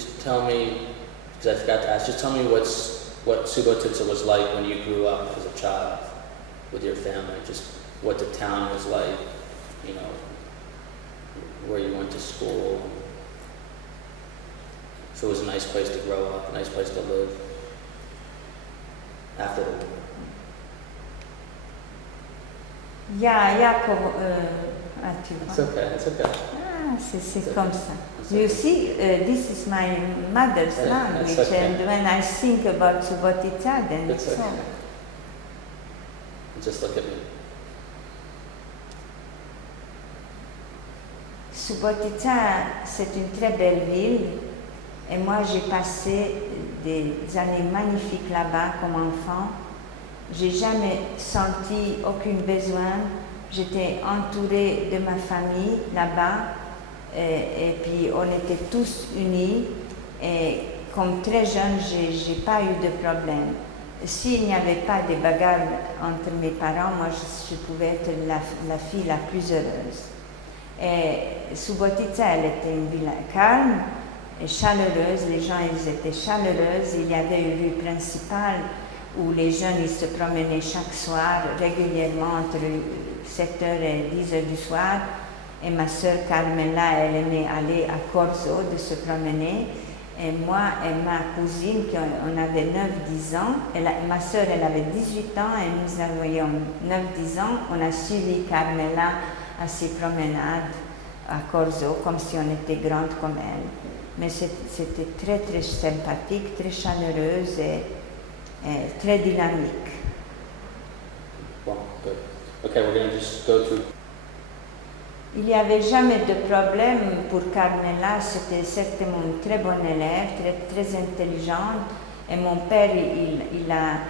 just tell me, because I forgot to ask, just tell me what Subotica was like when you grew up as a child with your family, just what the town was like, you know, where you went to school. So it was a nice place to grow up, a nice place to live after the war. It's okay, it's okay. C'est comme ça. You see, this is my mother's language, okay. and when I think about Subotica, then It's okay. Just look at me. Subotica, c'est une très belle ville, et moi j'ai passé des années magnifiques là-bas comme enfant. J'ai jamais senti aucun besoin. J'étais entourée de ma famille là-bas, et puis on était tous unis, et comme très jeune, j'ai pas eu de problème. S'il n'y avait pas de bagarre entre mes parents, moi je pouvais être la fille la plus heureuse. Et Subotica, elle était une ville calme et chaleureuse, les gens ils étaient chaleureux, il y avait une rue principale où les jeunes ils se promenaient chaque soir régulièrement entre 7h et 10h du soir, et ma sœur Carmela elle aimait aller à Corzo de se promener, et moi et ma cousine on avait 9-10 ans, ma sœur elle avait 18 ans et nous avions 9-10 ans, on a suivi Carmela à ses promenades à Corzo comme si on était grande comme elle, mais c'était très très sympathique, très chaleureuse et très dynamique. Wow, good. Okay, we're going to just go through. Il n'y avait jamais de problème pour Carmela, c'était certainement une très bonne élève, très, très intelligente, et mon père, il a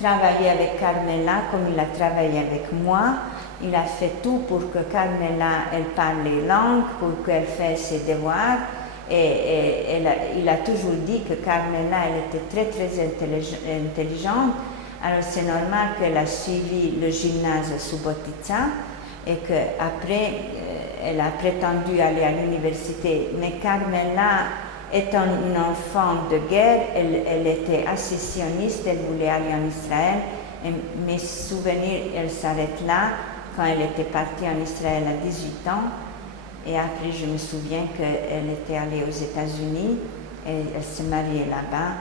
travaillé avec Carmela comme il a travaillé avec moi. Il a fait tout pour que Carmela, elle parle les langues, pour qu'elle fasse ses devoirs, et il a toujours dit que Carmela, elle était très, très intelligente. Alors c'est normal qu'elle a suivi le gymnase à Subotica et qu'après, elle a prétendu aller à l'université. Mais Carmela, étant une enfant de guerre, elle était assez sioniste, elle voulait aller en Israël. Et mes souvenirs, elle s'arrête là, quand elle était partie en Israël à 18 ans. Et après, je me souviens qu'elle était allée aux États-Unis et elle s'est mariée là-bas.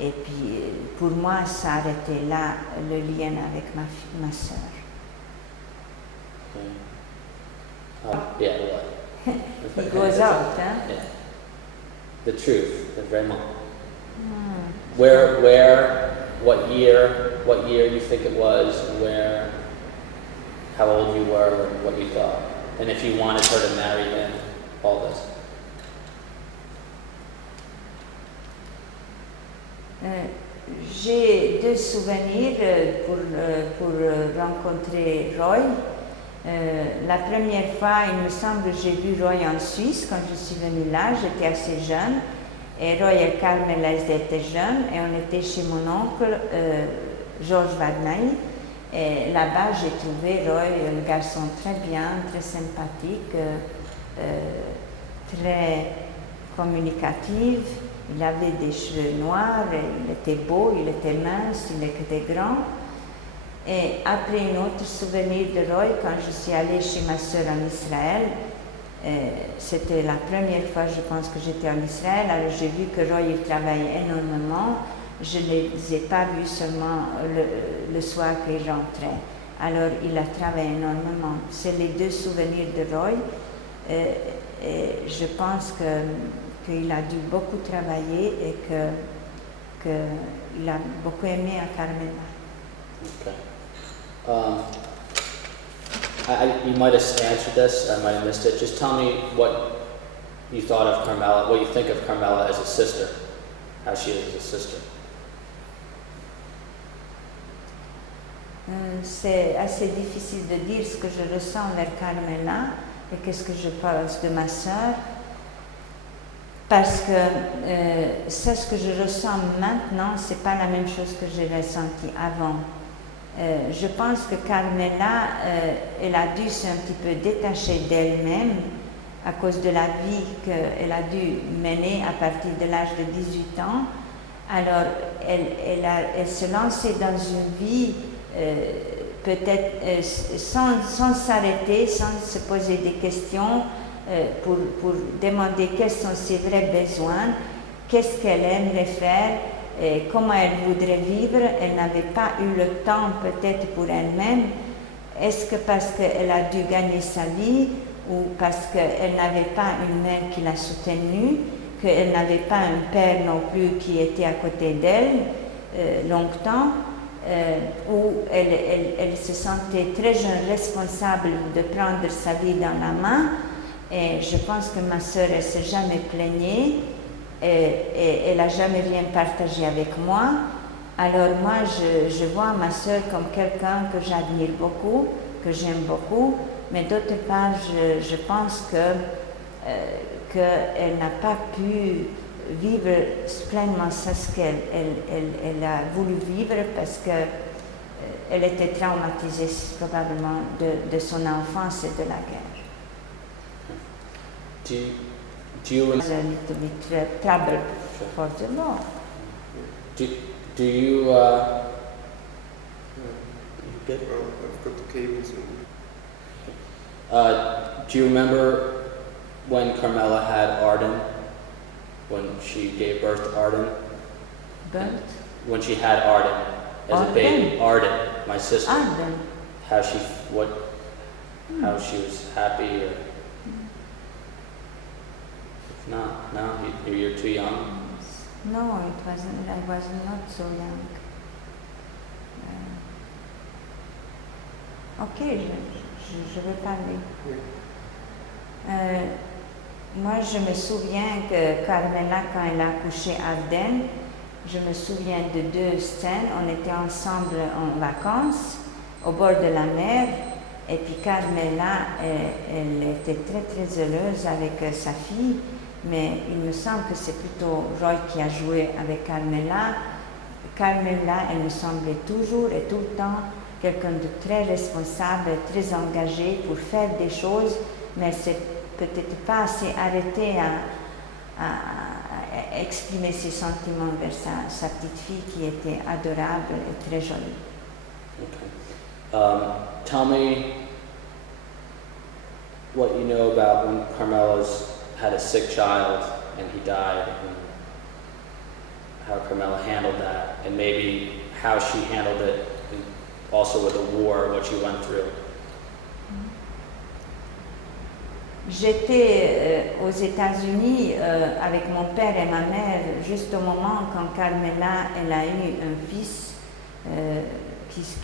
Et puis, pour moi, ça arrêtait là le lien avec ma sœur. Yeah, what? It goes out, huh? Yeah. The truth, the vraiment. Where, what year you think it was, and how old you were, and what you thought, and if you wanted her to marry him, all this. J'ai deux souvenirs pour rencontrer Roy. La première fois, il me semble que j'ai vu Roy en Suisse quand je suis venue là, j'étais assez jeune, et Roy et Carmela étaient jeunes, et on était chez mon oncle Georges Wagner, et là-bas j'ai trouvé Roy un garçon très bien, très sympathique, très communicatif. Il avait des cheveux noirs, il était beau, il était mince, il était grand. Et après un autre souvenir de Roy, quand je suis allée chez ma sœur en Israël, c'était la première fois, je pense, que j'étais en Israël, alors j'ai vu que Roy il travaillait énormément. Je ne les ai pas vus seulement le soir qu'il rentrait. Alors il a travaillé énormément. C'est les deux souvenirs de Roy. Et je pense qu'il a dû beaucoup travailler et qu'il a beaucoup aimé à Carmela. Okay. You might have answered this, I might have missed it. Just tell me what you thought of Carmela, what you think of Carmela as a sister, how she is as a sister. C'est assez difficile de dire ce que je ressens vers Carmela et qu'est-ce que je pense de ma sœur, parce que c'est ce que je ressens maintenant, c'est pas la même chose que j'ai ressenti avant. Je pense que Carmela, elle a dû un petit peu détacher d'elle-même à cause de la vie qu'elle a dû mener à partir de l'âge de 18 ans. Alors, elle se lançait dans une vie peut-être sans s'arrêter, sans se poser des questions pour demander quels sont ses vrais besoins, qu'est-ce qu'elle aimerait faire, comment elle voudrait vivre. Elle n'avait pas eu le temps peut-être pour elle-même. Est-ce que parce qu'elle a dû gagner sa vie ou parce qu'elle n'avait pas une mère qui l'a soutenue, qu'elle n'avait pas un père non plus qui était à côté d'elle longtemps, où elle se sentait très jeune responsable de prendre sa vie dans la main. Et je pense que ma sœur, elle ne s'est jamais plaignée et elle n'a jamais rien partagé avec moi. Alors moi, je vois ma sœur comme quelqu'un que j'admire beaucoup, que j'aime beaucoup, mais d'autre part, je pense qu'elle n'a pas pu vivre pleinement ce qu'elle a voulu vivre parce qu'elle était traumatisée probablement de son enfance et de la guerre. Do you A little bit trouble for the Lord. do you good? Well, I've got the cables in. Do you remember when Carmela had Arden? When she gave birth to Arden? But When she had Arden as a baby? Arden, my sister. Arden, How she was happy, or if not, no, you're too young. no, it wasn't. I was not so young. Ok, je vais parler. Moi, je me souviens que Carmela, quand elle a accouché Arden, je me souviens de deux scènes. On était ensemble en vacances, au bord de la mer, et puis Carmela, elle était très très heureuse avec sa fille, mais il me semble que c'est plutôt Roy qui a joué avec Carmela. Carmela, elle me semblait toujours et tout le temps quelqu'un de très responsable, très engagé pour faire des choses, mais elle s'est peut-être pas assez arrêtée à exprimer ses sentiments vers sa petite fille qui était adorable et très jolie. Okay. Tell me what you know about when Carmela's had a sick child and he died, and how Carmela handled that, and maybe how she handled it, and also with the war, what she went through. J'étais aux États-Unis avec mon père et ma mère juste au moment quand Carmela elle a eu un fils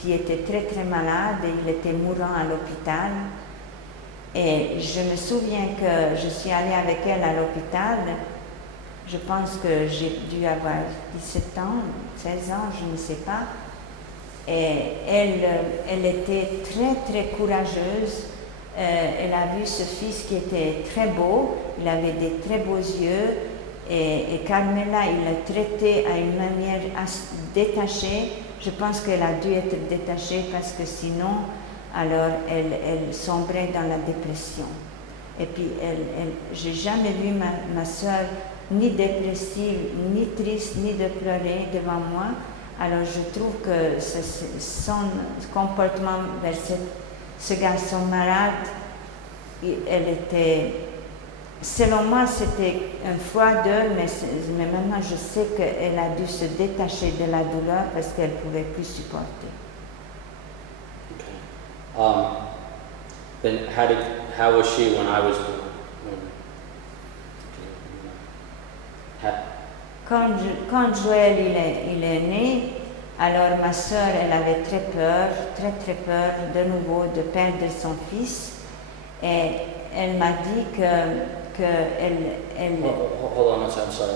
qui était très très malade et il était mourant à l'hôpital. Et je me souviens que je suis allée avec elle à l'hôpital. Je pense que j'ai dû avoir 17 ans, 16 ans, je ne sais pas. Et elle était très très courageuse. Elle a vu ce fils qui était très beau, il avait des très beaux yeux et Carmela, il l'a traité à une manière détachée. Je pense qu'elle a dû être détachée parce que sinon, alors elle sombrait dans la dépression. Et puis, j'ai jamais vu ma soeur ni dépressive, ni triste, ni de pleurer devant moi. Alors je trouve que son comportement vers ce garçon malade, elle était, selon moi, c'était un froideur, mais maintenant je sais qu'elle a dû se détacher de la douleur parce qu'elle ne pouvait plus supporter. Okay. Then how was she when I was born? Quand Joël il est né, alors ma sœur, elle avait très peur, très très peur de nouveau de perdre son fils. Et elle m'a dit que elle Hold on, I'm sorry.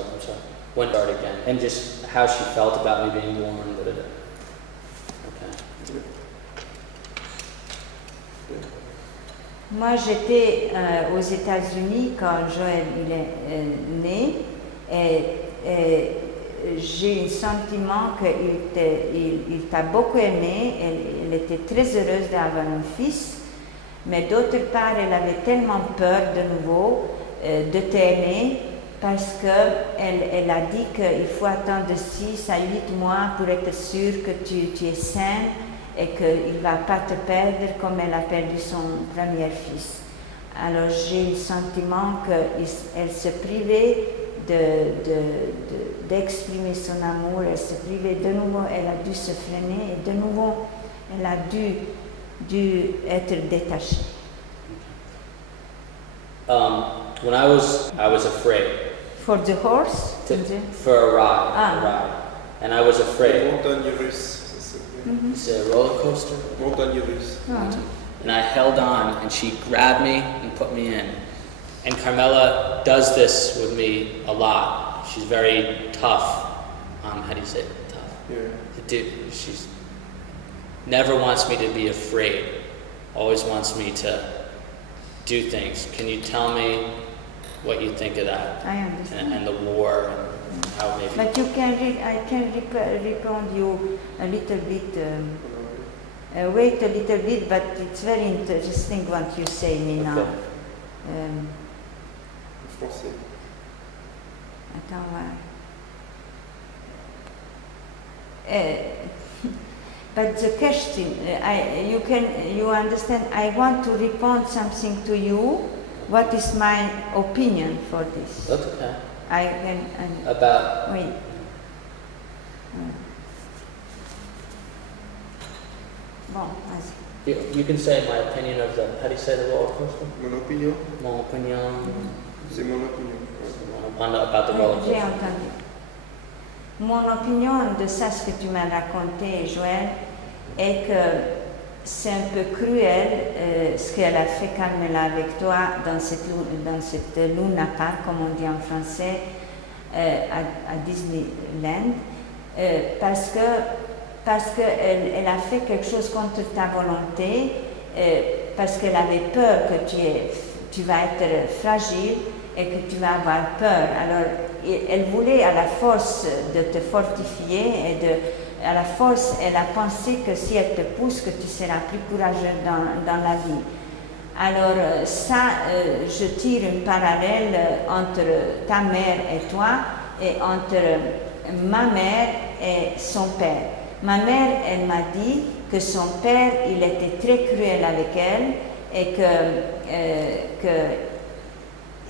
When start again, and just how she felt about me being born. Okay. Moi, j'étais aux États-Unis quand Joël il est né et j'ai eu le sentiment qu'il t'a beaucoup aimé. Elle était très heureuse d'avoir un fils. Mais d'autre part, elle avait tellement peur de nouveau de t'aimer parce qu'elle a dit qu'il faut attendre 6 à 8 mois pour être sûr que tu es sain et qu'il ne va pas te perdre comme elle a perdu son premier fils. Alors j'ai le sentiment qu'elle se privait d'exprimer son amour, elle se privait de nouveau, elle a dû se freiner et de nouveau elle a dû être détachée. When I was afraid For the horse? for a ride, and I was afraid. Montagne russe, ça s'appelle. It's a roller coaster. Montagne russe. And I held on, and she grabbed me and put me in. And Carmela does this with me a lot. She's very tough. How do you say it? Tough. Yeah. She's never wants me to be afraid. Always wants me to do things. Can you tell me what you think of that? I understand. And the war and how maybe. But I can respond you a little bit. Wait a little bit, but it's very interesting what you say me now. Okay. Français. Attends, voir. But the question, you understand, I want to respond something to you. What is my opinion for this? That's okay. I can... About... Oui. Bon, vas-y. You can say my opinion of the... How do you say the roller coaster? Mon opinion? Mon opinion... C'est mon opinion. About the roller J'ai coaster. entendu. Mon opinion de ça, ce que tu m'as raconté, Joël, est que c'est un peu cruel ce qu'elle a fait Carmela avec toi dans cette Luna Park, comme on dit en français, à Disneyland, parce qu'elle elle a fait quelque chose contre ta volonté, parce qu'elle avait peur que tu vas être fragile et que tu vas avoir peur. Alors, elle voulait à la force de te fortifier et à la force, elle a pensé que si elle te pousse, que tu seras plus courageux dans la vie. Alors ça, je tire une parallèle entre ta mère et toi et entre ma mère et son père. Ma mère, elle m'a dit que son père, il était très cruel avec elle et que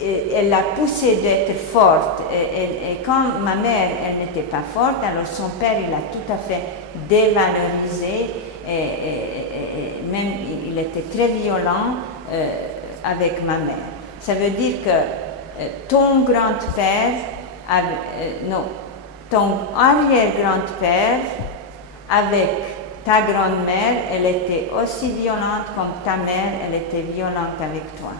elle l'a poussée d'être forte et quand ma mère elle n'était pas forte, alors son père il a tout à fait dévalorisé et même il était très violent avec ma mère. Ça veut dire que ton grand-père, ton arrière-grand-père avec ta grand-mère, elle était aussi violente comme ta mère, elle était violente avec toi.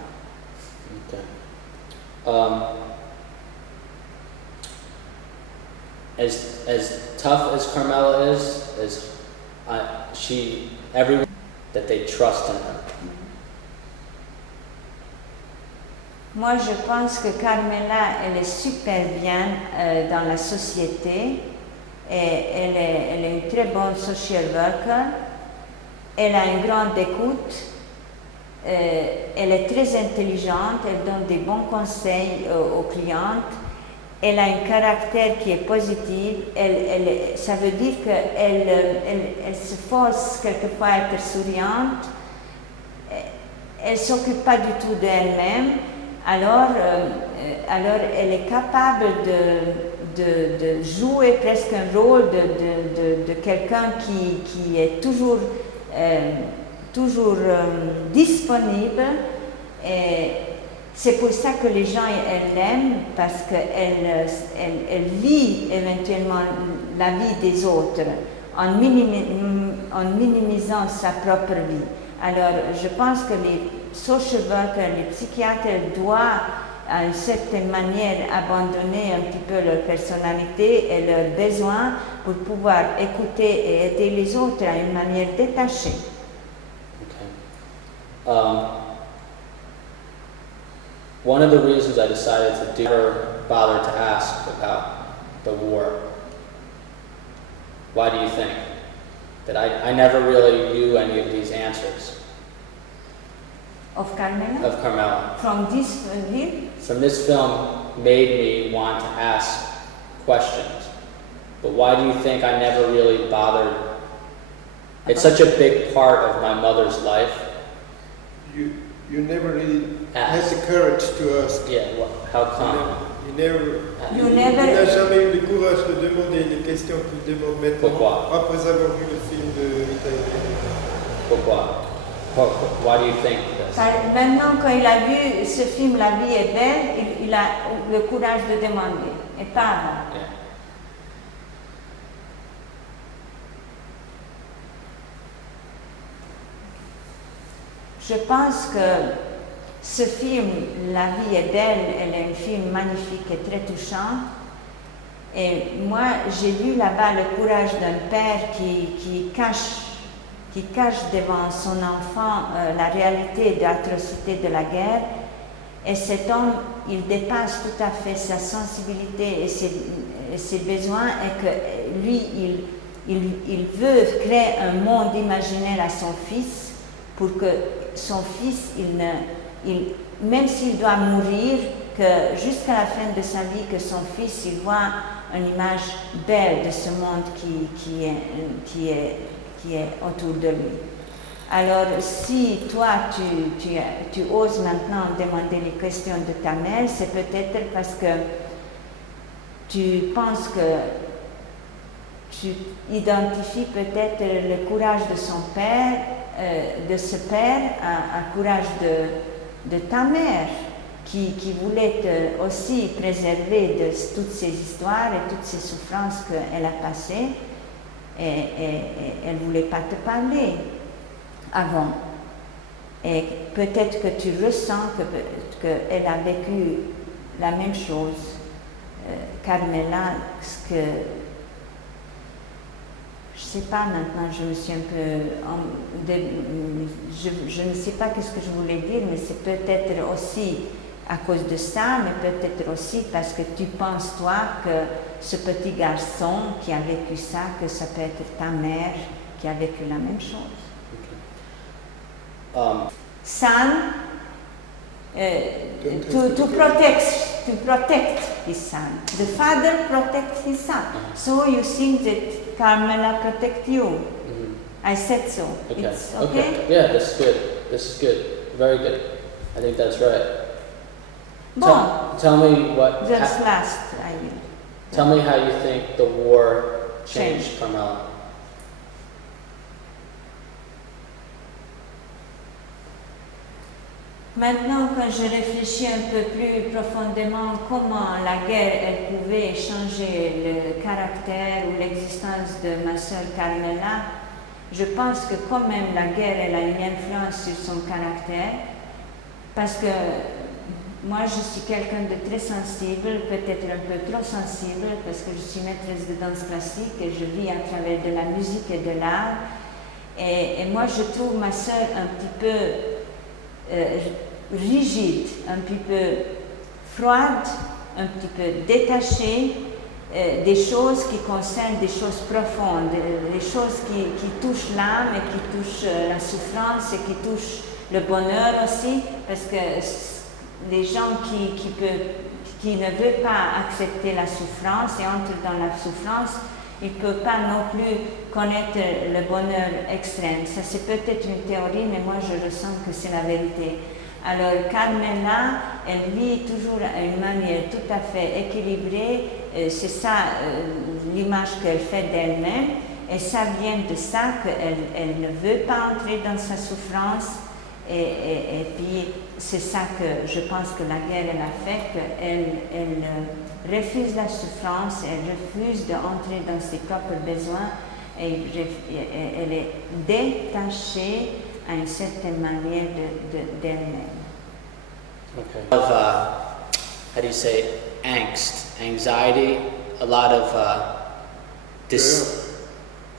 As tough as Carmela is, everyone that they trust in her. Moi, je pense que Carmela, elle est super bien dans la société et elle est une très bonne social worker. Elle a une grande écoute. Elle est très intelligente, elle donne des bons conseils aux clientes, elle a un caractère qui est positif, ça veut dire qu'elle se force quelquefois à être souriante, elle ne s'occupe pas du tout d'elle-même, alors elle est capable de jouer presque un rôle de quelqu'un qui est toujours disponible et c'est pour ça que les gens l'aiment parce qu'elle vit éventuellement la vie des autres en minimisant sa propre vie. Alors je pense que les social workers, les psychiatres doivent à une certaine manière abandonner un petit peu leur personnalité et leurs besoins pour pouvoir écouter et aider les autres à une manière détachée. One of the reasons I decided to never bother to ask about the war. Why do you think? That I never really knew any of these answers. of Carmela? of Carmela. From this film? From this film made me want to ask questions. But why do you think I never really bothered? It's such a big part of my mother's life. You never really had Ask. the courage to ask. Yeah, how come? You never. You Il never- n'a jamais eu le courage de demander les questions qu'il demande maintenant. Pourquoi? Après avoir vu le film de Rita. Pourquoi? Why do you think this? Maintenant, quand il a vu ce film La vie est belle, il a le courage de demander, et pas avant. Yeah. Je pense que ce film, La vie est belle, elle est un film magnifique et très touchant. Et moi, j'ai vu là-bas le courage d'un père qui cache devant son enfant la réalité de l'atrocité de la guerre. Et cet homme, il dépasse tout à fait sa sensibilité et ses besoins, et que lui, il veut créer un monde imaginaire à son fils pour que son fils, même s'il doit mourir, que jusqu'à la fin de sa vie, que son fils, il voit une image belle de ce monde qui est autour de lui. Alors, si toi, tu oses maintenant demander les questions de ta mère, c'est peut-être parce que tu penses que tu identifies peut-être le courage de son père, de ce père, à courage de ta mère, qui voulait aussi préserver de toutes ces histoires et toutes ces souffrances qu'elle a passées, et elle ne voulait pas te parler avant. Et peut-être que tu ressens qu'elle a vécu la même chose. Carmela, ce que... Je ne sais pas maintenant, je me suis un peu... je ne sais pas qu'est-ce que je voulais dire, mais c'est peut-être aussi à cause de ça, mais peut-être aussi parce que tu penses, toi, que ce petit garçon qui a vécu ça, que ça peut être ta mère qui a vécu la même chose. Son, to protect his son. The father protects his son. So you think that Carmela protect you? Mm-hmm. I said so. Okay. It's okay? Yeah, this is good. This is good. Very good. I think that's right. Bon, Tell me what. just last, I will. Tell me how you think the war changed Carmela. Maintenant, quand je réfléchis un peu plus profondément comment la guerre elle pouvait changer le caractère ou l'existence de ma sœur Carmela, je pense que quand même la guerre elle a une influence sur son caractère, parce que moi je suis quelqu'un de très sensible, peut-être un peu trop sensible, parce que je suis maîtresse de danse classique et je vis à travers de la musique et de l'art. Et moi je trouve ma sœur un petit peu rigide, un petit peu froide, un petit peu détachée des choses qui concernent des choses profondes, des choses qui touchent l'âme et qui touchent la souffrance et qui touchent le bonheur aussi, parce que les gens qui ne veulent pas accepter la souffrance et entrent dans la souffrance, ils ne peuvent pas non plus connaître le bonheur extrême. Ça c'est peut-être une théorie, mais moi je ressens que c'est la vérité. Alors Carmela, elle vit toujours d'une manière tout à fait équilibrée, c'est ça l'image qu'elle fait d'elle-même, et ça vient de ça qu'elle ne veut pas entrer dans sa souffrance, et puis c'est ça que je pense que la guerre elle a fait, qu'elle refuse la souffrance, elle refuse d'entrer dans ses propres besoins, et elle est détachée à une certaine manière d'elle-même. Okay. Of how do you say angst, anxiety, a lot of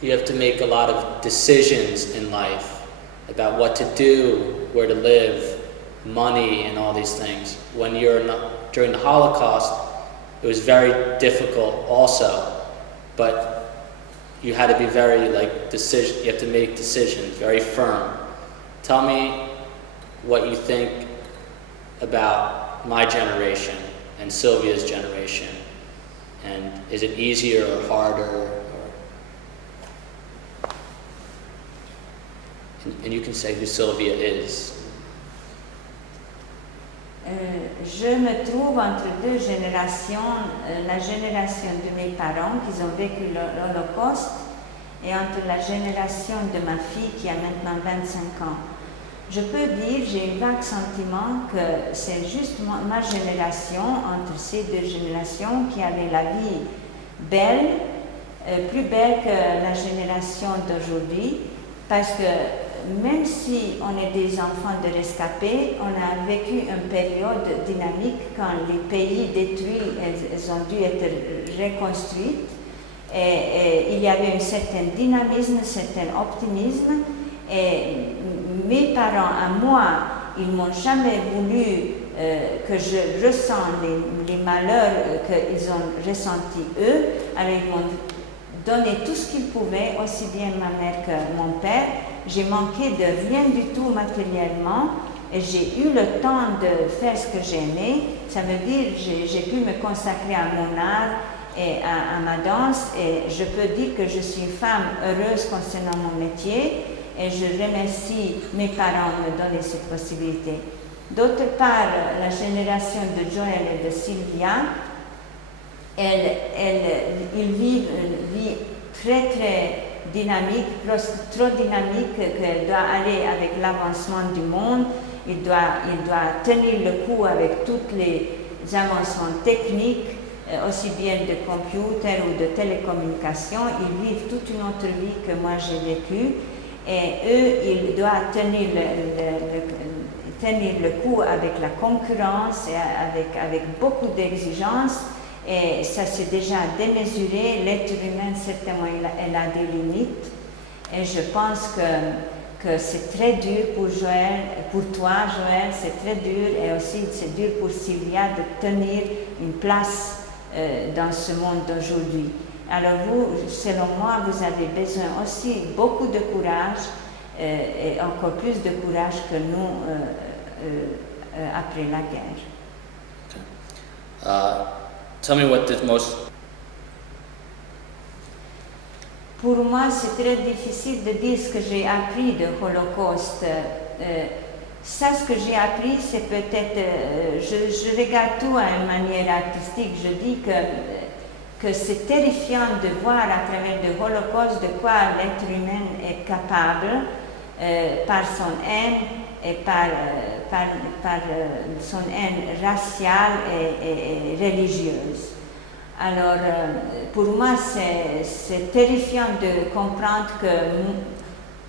you have to make a lot of decisions in life about what to do, where to live, money, and all these things. When you're not, during the Holocaust, it was very difficult also, but you had to be very you have to make decisions, very firm. Tell me what you think about my generation and Sylvia's generation, and is it easier or harder? And you can say who Sylvia is. Je me trouve entre deux générations, la génération de mes parents qui ont vécu l'Holocauste et entre la génération de ma fille qui a maintenant 25 ans. Je peux dire, j'ai un vague sentiment que c'est juste ma génération, entre ces deux générations, qui avait la vie belle, plus belle que la génération d'aujourd'hui, parce que même si on est des enfants de rescapés, on a vécu une période dynamique quand les pays détruits elles ont dû être reconstruits. Et il y avait un certain dynamisme, un certain optimisme. Et mes parents, à moi, ils m'ont jamais voulu que je ressente les malheurs qu'ils ont ressentis eux. Alors ils m'ont donné tout ce qu'ils pouvaient, aussi bien ma mère que mon père. J'ai manqué de rien du tout matériellement et j'ai eu le temps de faire ce que j'aimais. Ça veut dire que j'ai pu me consacrer à mon art et à ma danse, et je peux dire que je suis une femme heureuse concernant mon métier, et je remercie mes parents de me donner cette possibilité. D'autre part, la génération de Joël et de Sylvia, ils vivent une vie très très dynamique, trop dynamique, qu'elle doit aller avec l'avancement du monde. Il doit tenir le coup avec tous les avancements techniques, aussi bien de computer ou de télécommunications. Ils vivent toute une autre vie que moi j'ai vécue, et eux, ils doivent tenir le coup avec la concurrence et avec beaucoup d'exigences. Et ça c'est déjà démesuré. L'être humain, certainement, elle a des limites. Et je pense que c'est très dur pour Joël, pour toi, Joël, c'est très dur. Et aussi, c'est dur pour Sylvia de tenir une place dans ce monde d'aujourd'hui. Alors vous, selon moi, vous avez besoin aussi beaucoup de courage, et encore plus de courage que nous après la guerre. Okay. Tell me what the most... Pour moi, c'est très difficile de dire ce que j'ai appris de Holocauste. Ça, ce que j'ai appris, c'est peut-être... je regarde tout à une manière artistique. Je dis que c'est terrifiant de voir à travers le Holocauste de quoi l'être humain est capable par son haine et par son haine raciale et religieuse. Alors, pour moi, c'est terrifiant de comprendre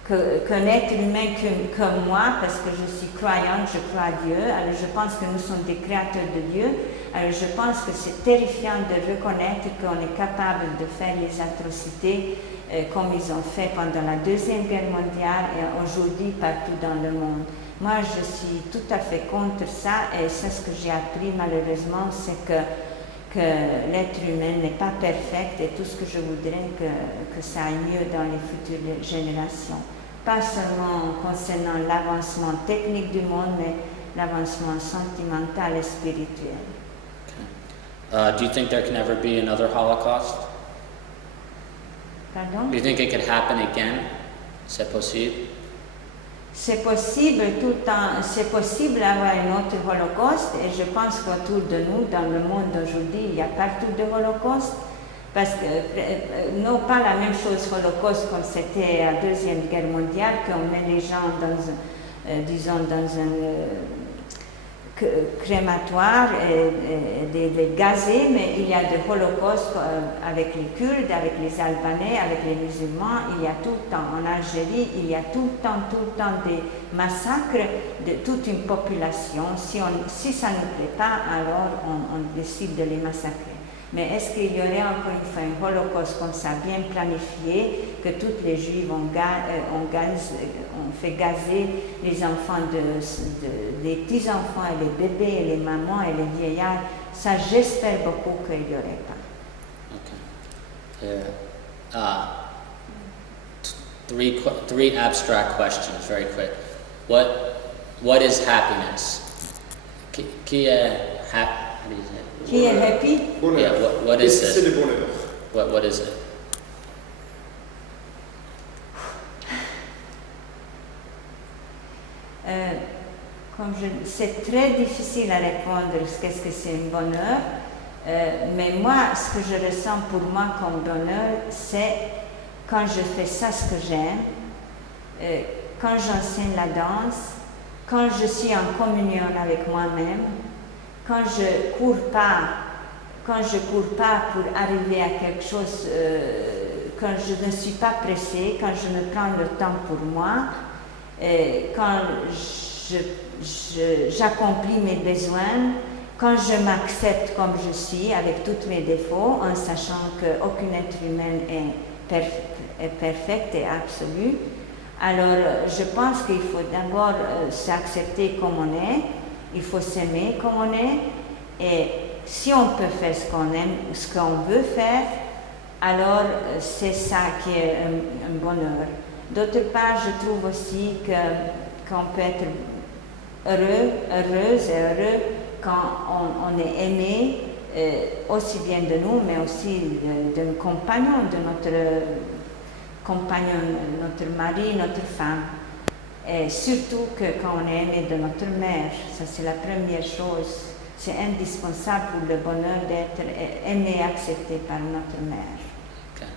qu'un être humain comme moi, parce que je suis croyante, je crois à Dieu, alors je pense que nous sommes des créateurs de Dieu, alors je pense que c'est terrifiant de reconnaître qu'on est capable de faire les atrocités comme ils ont fait pendant la Deuxième Guerre mondiale et aujourd'hui partout dans le monde. Moi, je suis tout à fait contre ça, et c'est ce que j'ai appris malheureusement, c'est que l'être humain n'est pas parfait, et tout ce que je voudrais que ça aille mieux dans les futures générations. Pas seulement concernant l'avancement technique du monde, mais l'avancement sentimental et spirituel. Okay. Do you think there can ever be another Holocaust? Pardon? Do you think it could happen again? C'est possible? C'est possible tout le temps, c'est possible d'avoir un autre Holocauste, et je pense qu'autour de nous, dans le monde d'aujourd'hui, il y a partout de Holocauste, parce que non pas la même chose Holocauste comme c'était à la Deuxième Guerre mondiale, qu'on met les gens dans un crématoire et les gazer, mais il y a des holocausts avec les Kurdes, avec les Albanais, avec les musulmans. Il y a tout le temps en Algérie, il y a tout le temps des massacres de toute une population. Si ça ne nous plaît pas, alors on décide de les massacrer. Mais est-ce qu'il y aurait encore une fois un holocauste comme ça, bien planifié, que toutes les Juifs ont fait gazer les enfants, les petits-enfants et les bébés et les mamans et les vieillards? Ça, j'espère beaucoup qu'il n'y aurait pas. Okay. Three abstract questions, very quick. what is happiness? Qui est how do you say it? Qui est happy? Bonheur. Yeah, what is Qu'est-ce que c'est this? le bonheur? What is it? C'est très difficile à répondre qu'est-ce que c'est un bonheur, mais moi, ce que je ressens pour moi comme bonheur, c'est quand je fais ça ce que j'aime, quand j'enseigne la danse, quand je suis en communion avec moi-même, quand je cours pas pour arriver à quelque chose, quand je ne suis pas pressée, quand je me prends le temps pour moi, quand j'accomplis mes besoins, quand je m'accepte comme je suis, avec tous mes défauts, en sachant qu'aucun être humain est perfect et absolu. Alors, je pense qu'il faut d'abord s'accepter comme on est, il faut s'aimer comme on est, et si on peut faire ce qu'on aime, ce qu'on veut faire, alors c'est ça qui est un bonheur. D'autre part, je trouve aussi qu'on peut être heureuse et heureux quand on est aimé, aussi bien de nous, mais aussi d'un compagnon, de notre compagnon, notre mari, notre femme. Et surtout que quand on est aimé de notre mère, ça c'est la première chose. C'est indispensable pour le bonheur d'être aimé et accepté par notre mère. Okay.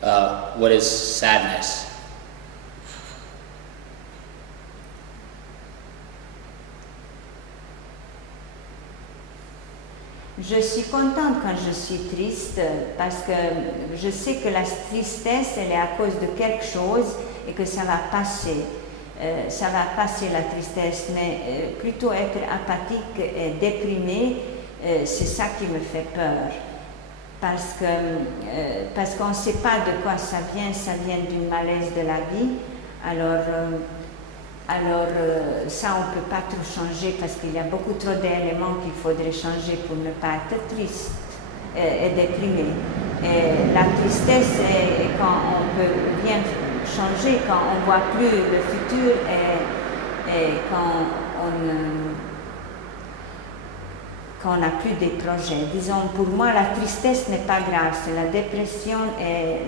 Voilà. What is sadness? Je suis contente quand je suis triste parce que je sais que la tristesse, elle est à cause de quelque chose et que ça va passer. Ça va passer la tristesse, mais plutôt être apathique et déprimé, c'est ça qui me fait peur. Parce qu'on ne sait pas de quoi ça vient d'une malaise de la vie. Alors ça, on ne peut pas tout changer parce qu'il y a beaucoup trop d'éléments qu'il faudrait changer pour ne pas être triste et déprimé. Et la tristesse, est quand on peut rien changer, quand on ne voit plus le futur et quand on n'a plus des projets. Disons, pour moi, la tristesse n'est pas grave, c'est la dépression et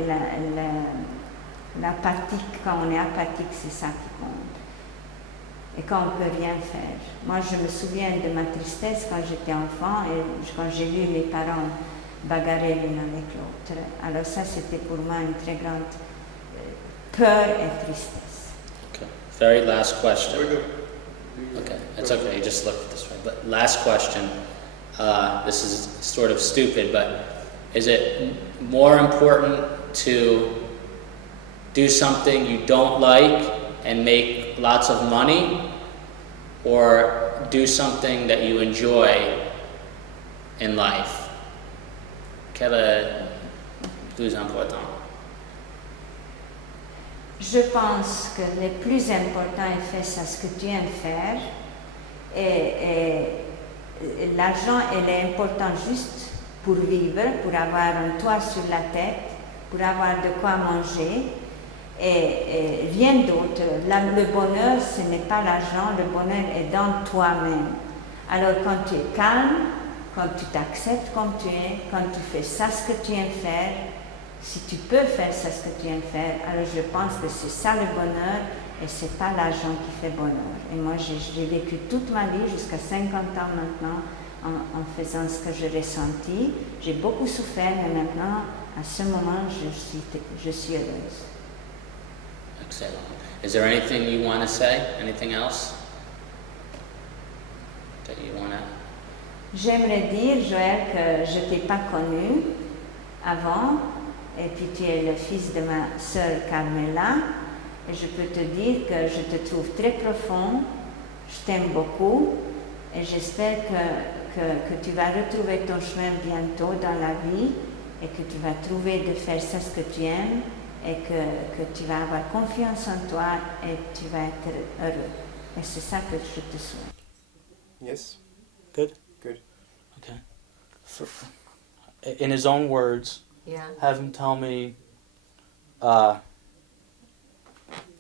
l'apathique. Quand on est apathique, c'est ça qui compte. Et quand on ne peut rien faire. Moi, je me souviens de ma tristesse quand j'étais enfant et quand j'ai vu mes parents bagarrer l'une avec l'autre. Alors ça, c'était pour moi une très grande peur et tristesse. Okay. Very last question. There we go. Okay, that's okay. You just looked this way. But last question. This is sort of stupid, but is it more important to do something you don't like and make lots of money, or do something that you enjoy in life? Quel est le plus important? Je pense que le plus important est faire ça, ce que tu aimes faire. Et l'argent, elle est important juste pour vivre, pour avoir un toit sur la tête, pour avoir de quoi manger. Et rien d'autre. Le bonheur, ce n'est pas l'argent, le bonheur est dans toi-même. Alors quand tu es calme, quand tu t'acceptes comme tu es, quand tu fais ça ce que tu aimes faire, si tu peux faire ça ce que tu aimes faire, alors je pense que c'est ça le bonheur et c'est pas l'argent qui fait bonheur. Et moi j'ai vécu toute ma vie, jusqu'à 50 ans maintenant, en faisant ce que j'ai ressenti. J'ai beaucoup souffert, mais maintenant, à ce moment, je suis heureuse. Excellent. Is there anything you want to say? Anything else that you want to? J'aimerais dire, Joël, que je ne t'ai pas connu avant, et puis tu es le fils de ma sœur Carmela, et je peux te dire que je te trouve très profond, je t'aime beaucoup, et j'espère que tu vas retrouver ton chemin bientôt dans la vie, et que tu vas trouver de faire ça ce que tu aimes, et que tu vas avoir confiance en toi, et tu vas être heureux. Et c'est ça que je te souhaite. Yes. Good. Good. Okay. In his own words, Yeah. have him tell me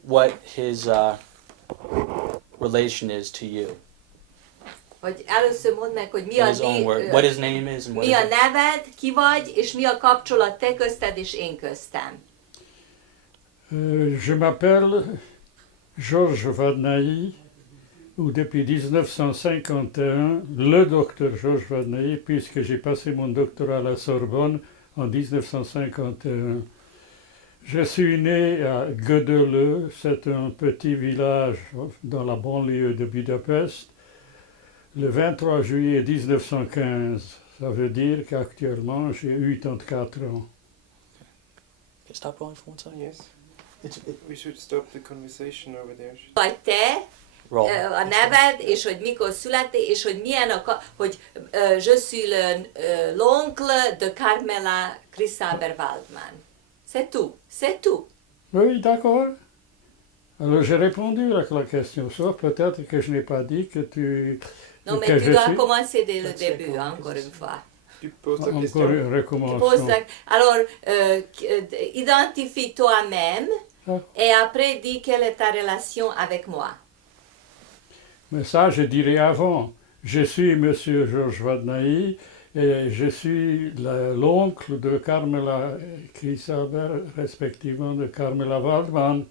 what his relation is to you. Vagy először mondd meg, hogy mi In his own word. What his name is and what mi is a neved, ki vagy, és mi a kapcsolat te közted és én köztem. Je m'appelle Georges Vadnaï, ou depuis 1951, le docteur Georges Vadnaï, puisque j'ai passé mon doctorat à la Sorbonne en 1951. Je suis né à Gödöllő, c'est un petit village dans la banlieue de Budapest, le 23 juillet 1915. Ça veut dire qu'actuellement j'ai 84 ans. Okay, stop rolling for one second. Yes. We should stop the conversation over there. Vagy te, Roll. a neved, és hogy mikor születtél, és hogy milyen hogy je suis l'oncle de Carmela Krisaber-Waldman. C'est tout, c'est tout. Oui, d'accord. Alors j'ai répondu à la question, sauf peut-être que je n'ai pas dit que tu... Non, mais que tu je dois suis... recommencer dès le début, encore une fois. Tu poses la Encore question. recommençons. Alors, identifie toi-même Ah. et après dis quelle est ta relation avec moi. Mais ça, je dirais avant. Je suis Monsieur Georges Vadnaï et je suis l'oncle de Carmela Krisaber, respectivement de Carmela Waldman.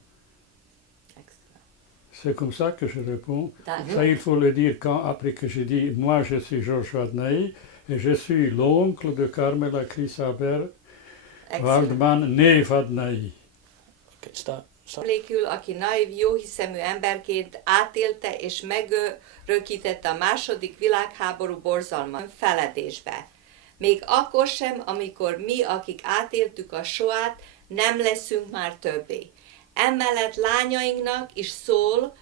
C'est comme ça que je réponds. D'accord. Ça, il faut le dire après que j'ai dit, moi je suis Georges Vadnaï et je suis l'oncle de Carmela Krisaber Waldman, né Vadnaï. Okay, stop. Emlékül, aki naiv, jóhiszemű emberként átélte és megörökítette a második világháború borzalma feledésbe. Még akkor sem, amikor mi, akik átéltük a Shoát, nem leszünk már többé. Emellett lányainknak is szól,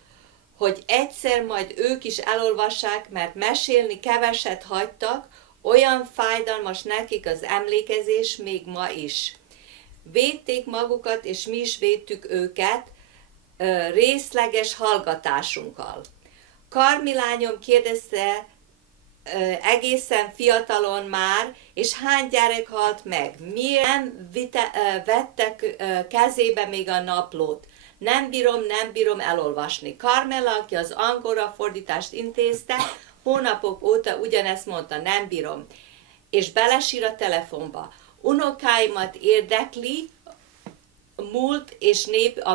hogy egyszer majd ők is elolvassák, mert mesélni keveset hagytak, olyan fájdalmas nekik az emlékezés még ma is. Védték magukat, és mi is védtük őket részleges hallgatásunkkal. Karmilányom kérdezte egészen fiatalon már, és hány gyerek halt meg? Miért nem vettek kezébe még a naplót? Nem bírom elolvasni. Carmela, aki az angolra fordítást intézte, hónapok óta ugyanezt mondta, nem bírom. És belesír a telefonba. Unokáimat érdekli a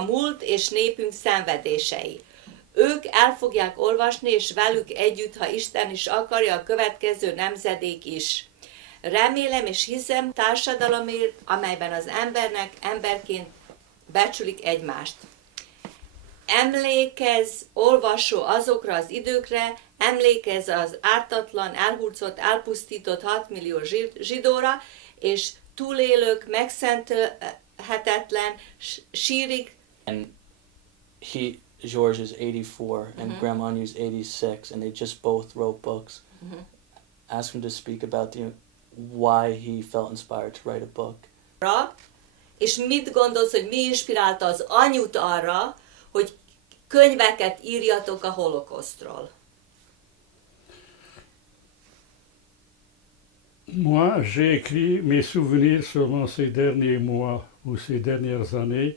múlt és népünk szenvedései. Ők el fogják olvasni, és velük együtt, ha Isten is akarja, a következő nemzedék is. Remélem és hiszem társadalomért, amelyben az embernek emberként becsülik egymást. Emlékezz, olvasó, azokra az időkre, emlékezz az ártatlan, elhurcolt, elpusztított 6 millió zsidóra, és túlélők megszentelhetetlen sírik. And George is 84 and Grandma Anu is 86 and they just both wrote books. Ask him to speak about why he felt inspired to write a book. És mit gondolsz, hogy mi inspirálta az anyut arra, hogy könyveket írjatok a holokosztról? Moi, j'ai écrit mes souvenirs seulement ces derniers mois ou ces dernières années,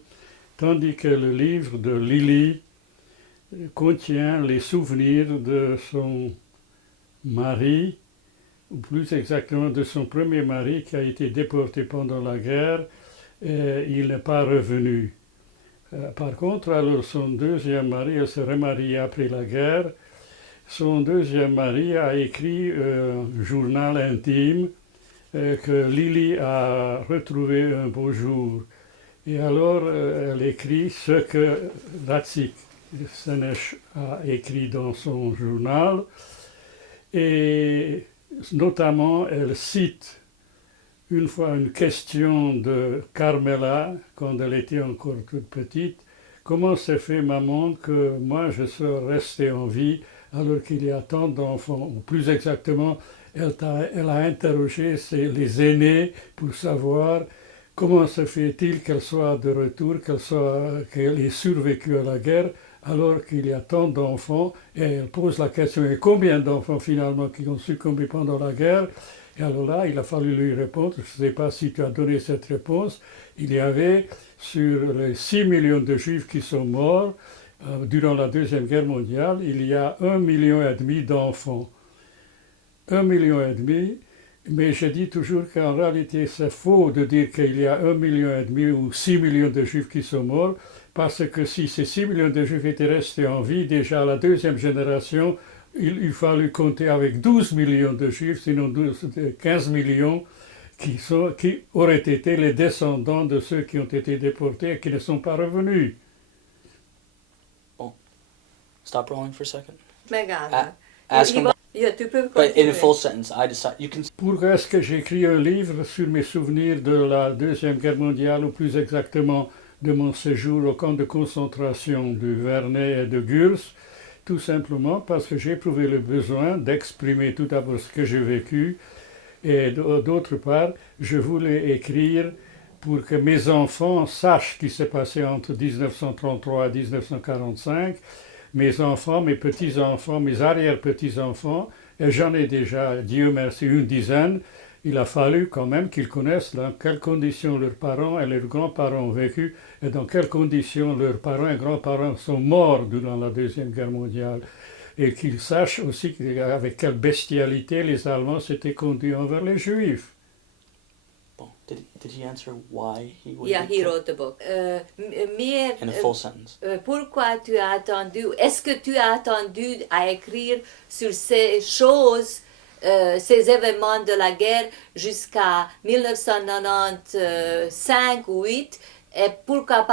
tandis que le livre de Lily contient les souvenirs de son mari, ou plus exactement de son premier mari qui a été déporté pendant la guerre et il n'est pas revenu. Par contre, alors son deuxième mari, elle se remarie après la guerre. Son deuxième mari a écrit un journal intime que Lily a retrouvé un beau jour. Et alors, elle écrit ce que Latsik Senesh a écrit dans son journal. Et notamment, elle cite une fois une question de Carmela, quand elle était encore toute petite. Comment s'est fait, maman, que moi je sois restée en vie alors qu'il y a tant d'enfants? Ou plus exactement, elle a interrogé les aînés pour savoir comment se fait-il qu'elle soit de retour, qu'elle ait survécu à la guerre alors qu'il y a tant d'enfants. Et elle pose la question, et combien d'enfants finalement qui ont succombé pendant la guerre? Et alors là, il a fallu lui répondre, je ne sais pas si tu as donné cette réponse, il y avait sur les 6 millions de juifs qui sont morts durant la Deuxième Guerre mondiale, il y a 1,5 million d'enfants. 1,5 million, mais je dis toujours qu'en réalité c'est faux de dire qu'il y a 1,5 million ou 6 millions de juifs qui sont morts, parce que si ces 6 millions de juifs étaient restés en vie, déjà à la deuxième génération, il eût fallu compter avec 12 millions de juifs, sinon 15 millions, qui auraient été les descendants de ceux qui ont été déportés et qui ne sont pas revenus. Stop rolling for a second. Megállom. Ask him, Tu peux but in a continuer. full sentence. I decide. You can. Pourquoi est-ce que j'ai écrit un livre sur mes souvenirs de la Deuxième Guerre mondiale, ou plus exactement de mon séjour au camp de concentration de Vernet et de Gurs? Tout simplement parce que j'ai éprouvé le besoin d'exprimer tout d'abord ce que j'ai vécu, et d'autre part, je voulais écrire pour que mes enfants sachent ce qui s'est passé entre 1933 et 1945, mes enfants, mes petits-enfants, mes arrière-petits-enfants, et j'en ai déjà, Dieu merci, une dizaine. Il a fallu quand même qu'ils connaissent dans quelles conditions leurs parents et leurs grands-parents ont vécu et dans quelles conditions leurs parents et grands-parents sont morts durant la Deuxième Guerre mondiale. Et qu'ils sachent aussi avec quelle bestialité les Allemands s'étaient conduits envers les Juifs. Bon, did he answer why he would? Yeah, he wrote the book. In a full sentence. Pourquoi tu as attendu, est-ce que tu as attendu à écrire sur ces choses, ces événements de la guerre jusqu'à 1995 ou 8, et pourquoi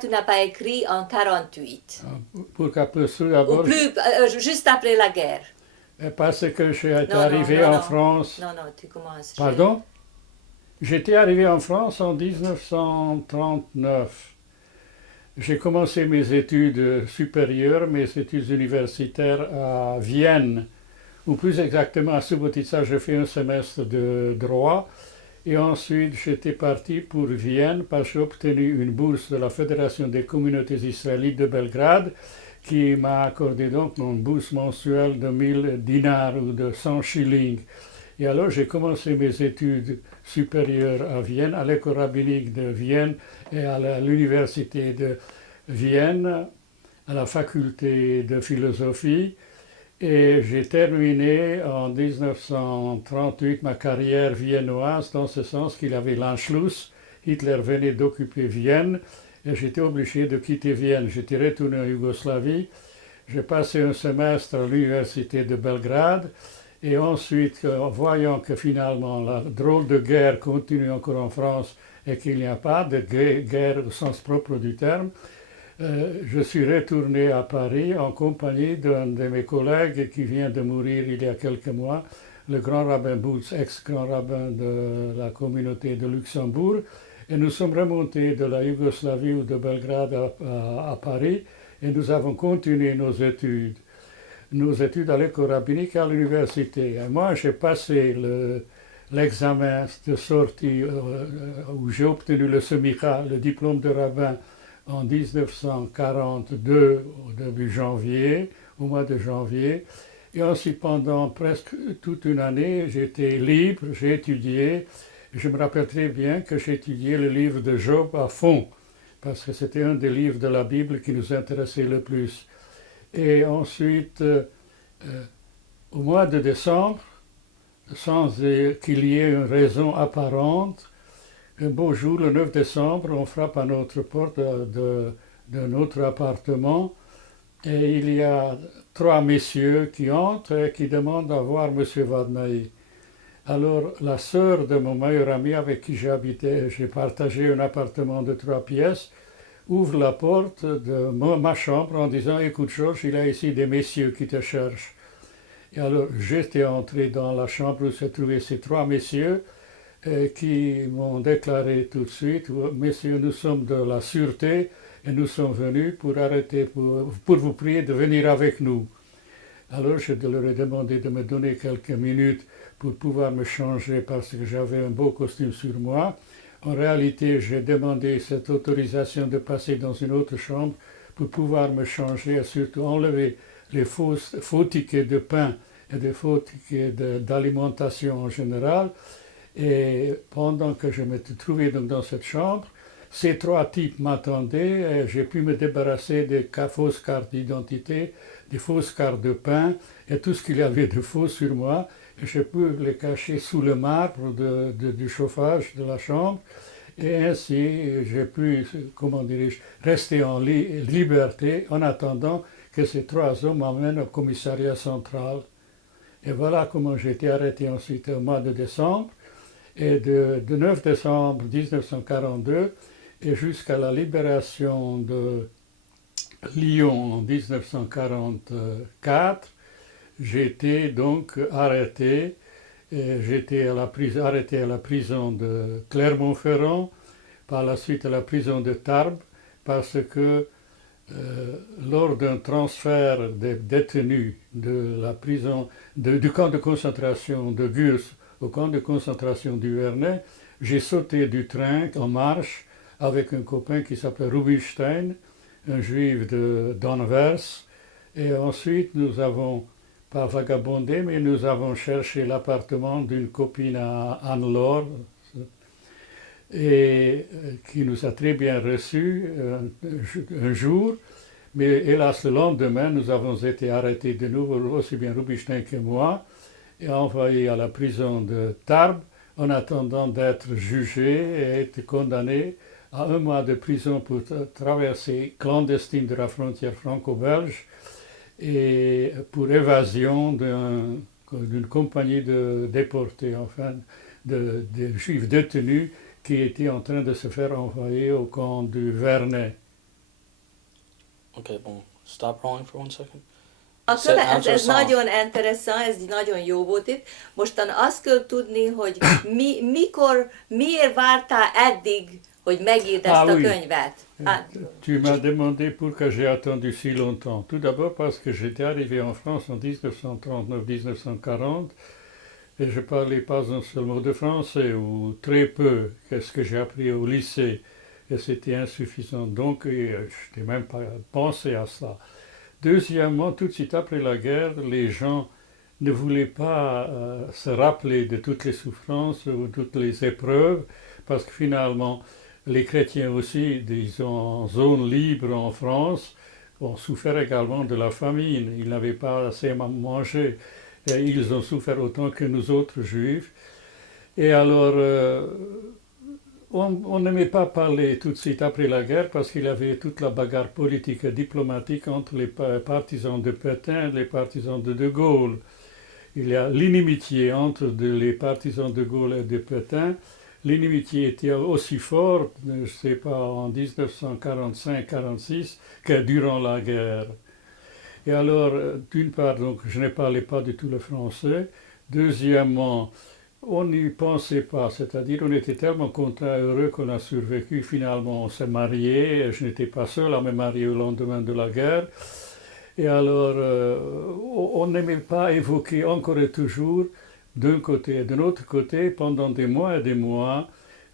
tu n'as pas écrit en 48? Pourquoi peu Ou d'abord, plus, juste après la guerre? parce que je suis Non, arrivé non, en non. France. Non, non, tu commences. Pardon? J'étais arrivé en France en 1939. J'ai commencé mes études supérieures, mes études universitaires à Vienne, ou plus exactement à Subotica. J'ai fait un semestre de droit et ensuite j'étais parti pour Vienne parce que j'ai obtenu une bourse de la Fédération des communautés israélites de Belgrade qui m'a accordé donc une bourse mensuelle de 1000 dinars ou de 100 shillings. Et alors j'ai commencé mes études supérieures à Vienne, à l'école rabbinique de Vienne et à l'université de Vienne, à la faculté de philosophie. Et j'ai terminé en 1938 ma carrière viennoise dans ce sens qu'il y avait l'Anschluss. Hitler venait d'occuper Vienne et j'étais obligé de quitter Vienne. J'étais retourné en Yougoslavie. J'ai passé un semestre à l'université de Belgrade. Et ensuite, voyant que finalement la drôle de guerre continue encore en France et qu'il n'y a pas de guerre au sens propre du terme, je suis retourné à Paris en compagnie d'un de mes collègues qui vient de mourir il y a quelques mois, le grand rabbin Boutz, ex-grand rabbin de la communauté de Luxembourg. Et nous sommes remontés de la Yougoslavie ou de Belgrade à Paris et nous avons continué nos études à l'école rabbinique à l'université. Et moi, j'ai passé l'examen de sortie où j'ai obtenu le semicha, le diplôme de rabbin, en 1942, au début janvier, au mois de janvier. Et ensuite, pendant presque toute une année, j'étais libre, j'ai étudié. Je me rappelle très bien que j'ai étudié le livre de Job à fond, parce que c'était un des livres de la Bible qui nous intéressait le plus. Et ensuite, au mois de décembre, sans qu'il y ait une raison apparente, un beau jour, le 9 décembre, on frappe à notre porte de notre appartement et il y a 3 messieurs qui entrent et qui demandent à voir M. Vadnaï. Alors, la sœur de mon meilleur ami avec qui j'ai partagé un appartement de 3 pièces, ouvre la porte de ma chambre en disant « Écoute Georges, il y a ici des messieurs qui te cherchent ». Et alors j'étais entré dans la chambre où se trouvaient ces 3 messieurs qui m'ont déclaré tout de suite « Messieurs, nous sommes de la sûreté et nous sommes venus pour vous prier de venir avec nous ». Alors je leur ai demandé de me donner quelques minutes pour pouvoir me changer parce que j'avais un beau costume sur moi. En réalité, j'ai demandé cette autorisation de passer dans une autre chambre pour pouvoir me changer et surtout enlever les faux tickets de pain et des fautes d'alimentation en général. Et pendant que je m'étais trouvé donc dans cette chambre, ces trois types m'attendaient et j'ai pu me débarrasser des fausses cartes d'identité, des fausses cartes de pain et tout ce qu'il y avait de faux sur moi. Et j'ai pu les cacher sous le marbre du chauffage de la chambre. Et ainsi, j'ai pu, comment dirais-je, rester en liberté en attendant que ces trois hommes m'emmènent au commissariat central. Et voilà comment j'ai été arrêté ensuite au mois de décembre. Et de 9 décembre 1942 et jusqu'à la libération de Lyon en 1944, j'ai été donc arrêté. J'étais arrêté à la prison de Clermont-Ferrand, par la suite à la prison de Tarbes, parce que lors d'un transfert des détenus de la prison, du camp de concentration de Gurs au camp de concentration du Vernet, j'ai sauté du train en marche avec un copain qui s'appelait Rubinstein, un juif d'Anvers, et ensuite nous avons pas vagabondé, mais nous avons cherché l'appartement d'une copine à Anne-Laure, et qui nous a très bien reçus un jour, mais hélas le lendemain nous avons été arrêtés de nouveau, aussi bien Rubinstein que moi, et envoyés à la prison de Tarbes en attendant d'être jugés et être condamnés à 1 mois de prison pour traversée clandestine de la frontière franco-belge et pour évasion d'une compagnie de déportés, enfin, de juifs détenus qui étaient en train de se faire envoyer au camp du Vernet. Okay, bon, stop rolling for 1 second. Akkor Answer ez song. nagyon interessant, ez nagyon jó volt itt. Mostan azt kell tudni, hogy miért vártál eddig, hogy megírd ezt Ah, a oui. könyvet? Tu m'as demandé pourquoi j'ai attendu si longtemps. Tout d'abord parce que j'étais arrivé en France en 1939-1940 et je parlais pas un seul mot de français ou très peu. Qu'est-ce que j'ai appris au lycée et c'était insuffisant. Donc je n'ai même pas pensé à ça. Deuxièmement, tout de suite après la guerre, les gens ne voulaient pas se rappeler de toutes les souffrances ou toutes les épreuves parce que finalement, les chrétiens aussi, disons, en zone libre en France, ont souffert également de la famine. Ils n'avaient pas assez à manger. Et ils ont souffert autant que nous autres juifs. Et alors, on n'aimait pas parler tout de suite après la guerre parce qu'il y avait toute la bagarre politique et diplomatique entre les partisans de Pétain et les partisans de De Gaulle. Il y a l'inimitié entre les partisans de Gaulle et de Pétain. L'inimitié était aussi forte, je ne sais pas, en 1945-46 que durant la guerre. Et alors, d'une part, donc, je ne parlais pas du tout le français. Deuxièmement, on n'y pensait pas, c'est-à-dire on était tellement contents et heureux qu'on a survécu. Finalement, on s'est mariés, je n'étais pas seul à me marier au lendemain de la guerre. Et alors, on n'aimait pas évoquer encore et toujours, d'un côté et de l'autre côté, pendant des mois et des mois,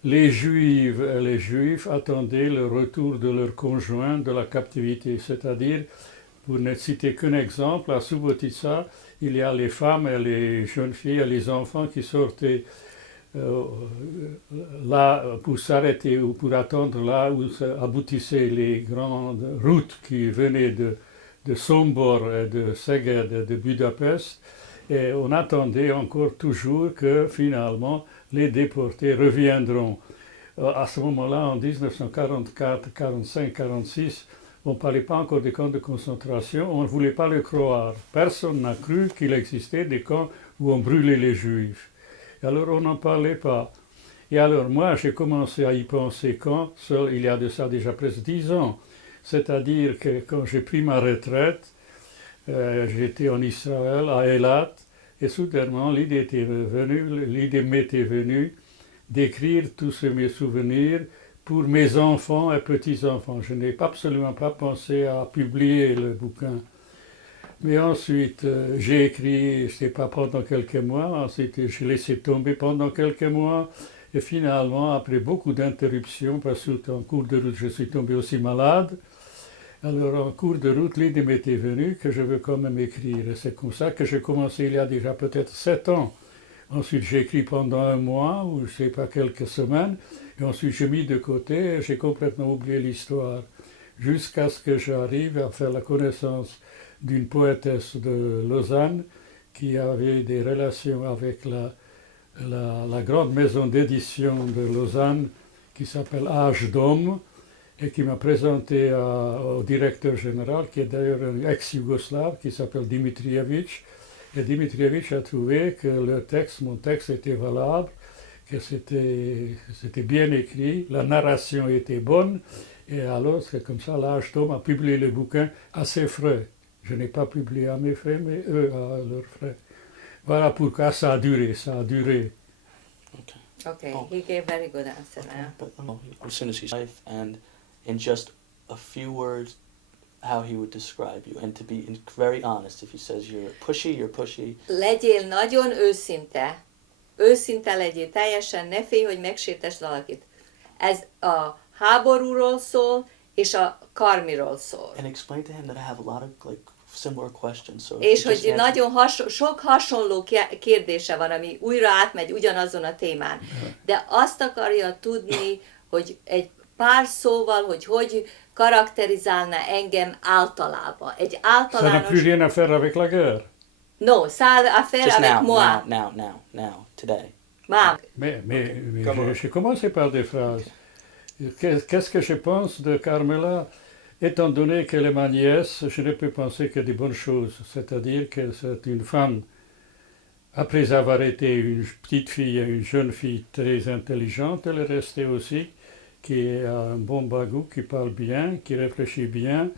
les Juifs et les Juifs attendaient le retour de leurs conjoints de la captivité. C'est-à-dire, pour ne citer qu'un exemple, à Subotica, il y a les femmes et les jeunes filles et les enfants qui sortaient là pour s'arrêter ou pour attendre là où aboutissaient les grandes routes qui venaient de Sombor et de Szeged et de Budapest. Et on attendait encore toujours que finalement les déportés reviendront. À ce moment-là, en 1944, 45, 46, on ne parlait pas encore des camps de concentration, on ne voulait pas le croire. Personne n'a cru qu'il existait des camps où on brûlait les Juifs. Et alors on n'en parlait pas. Et alors moi, j'ai commencé à y penser quand, il y a de ça déjà presque 10 ans. C'est-à-dire que quand j'ai pris ma retraite, j'étais en Israël, à Eilat, et soudainement l'idée m'était venue d'écrire tous mes souvenirs pour mes enfants et petits-enfants. Je n'ai absolument pas pensé à publier le bouquin. Mais ensuite, j'ai écrit, je ne sais pas, pendant quelques mois, ensuite j'ai laissé tomber pendant quelques mois, et finalement, après beaucoup d'interruptions, parce qu'en cours de route, je suis tombé aussi malade, Alors, en cours de route, l'idée m'était venue que je veux quand même écrire. Et c'est comme ça que j'ai commencé il y a déjà peut-être 7 ans. Ensuite, j'ai écrit pendant un mois, ou je ne sais pas, quelques semaines. Et ensuite, j'ai mis de côté et j'ai complètement oublié l'histoire. Jusqu'à ce que j'arrive à faire la connaissance d'une poétesse de Lausanne qui avait des relations avec la grande maison d'édition de Lausanne qui s'appelle Âge d'Homme et qui m'a présenté au directeur général, qui est d'ailleurs un ex-yougoslave, qui s'appelle Dimitrievitch. Et Dimitrievitch a trouvé que mon texte était valable, que c'était bien écrit, la narration était bonne, et alors c'est comme ça, l'Âge d'Homme a publié le bouquin à ses frais. Je n'ai pas publié à mes frais, mais eux à leurs frais. Voilà pourquoi ça a duré. Okay, Oh. he gave very good answer. But as soon as he's life, and in just a few words, how he would describe you, and to be very honest, if he says you're pushy. Legyél nagyon őszinte. Őszinte legyél, teljesen ne félj, hogy megsértesd valakit. Ez a háborúról szól, és a karmiról szól. And explain to him that I have a lot of similar questions. So És just hogy answer- nagyon sok hasonló kérdése van, ami újra átmegy ugyanazon a témán. De azt akarja tudni, hogy egy pár szóval, hogy karakterizálna engem általában. Egy Ça n'a plus általános... rien à faire avec la guerre. No, ça a faire Just avec moi. now, today. Mam. Mais Comment? j'ai commencé par des phrases. Qu'est-ce que je pense de Carmela? Étant donné qu'elle est ma nièce, je ne peux penser que des bonnes choses. C'est-à-dire que c'est une femme, après avoir été une petite fille et une jeune fille très intelligente, elle est restée aussi, qui a un bon bagou, qui parle bien, qui réfléchit bien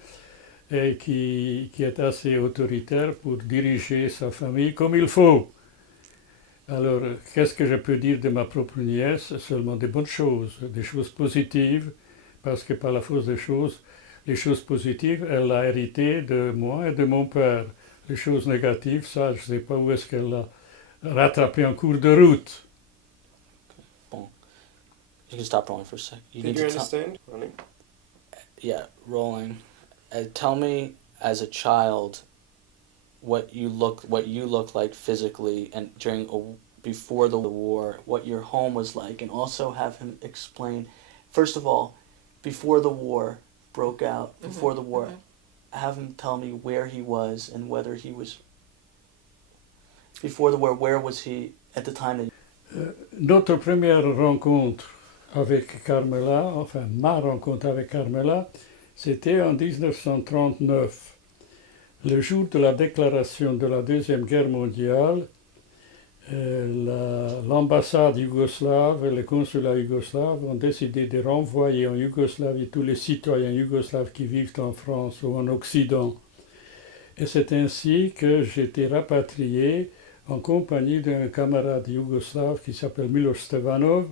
et qui est assez autoritaire pour diriger sa famille comme il faut. Alors, qu'est-ce que je peux dire de ma propre nièce? Seulement des bonnes choses, des choses positives, parce que par la force des choses, les choses positives, elle l'a hérité de moi et de mon père. Les choses négatives, ça, je ne sais pas où est-ce qu'elle l'a rattrapé en cours de route. Bon. You can stop rolling for a sec. Did you understand? Ronnie? Yeah, rolling. Tell me, as a child, what you look like physically, and before the war, what your home was like, and also have him explain. First of all, before the war broke out, have him tell me where he was and whether he was. Before the war, where was he at the time? Notre première rencontre avec Carmela, enfin ma rencontre avec Carmela, c'était en 1939. Le jour de la déclaration de la Deuxième Guerre mondiale, l'ambassade yougoslave et le consulat yougoslave ont décidé de renvoyer en Yougoslavie tous les citoyens yougoslaves qui vivent en France ou en Occident. Et c'est ainsi que j'ai été rapatrié en compagnie d'un camarade yougoslave qui s'appelle Miloš Stevanov.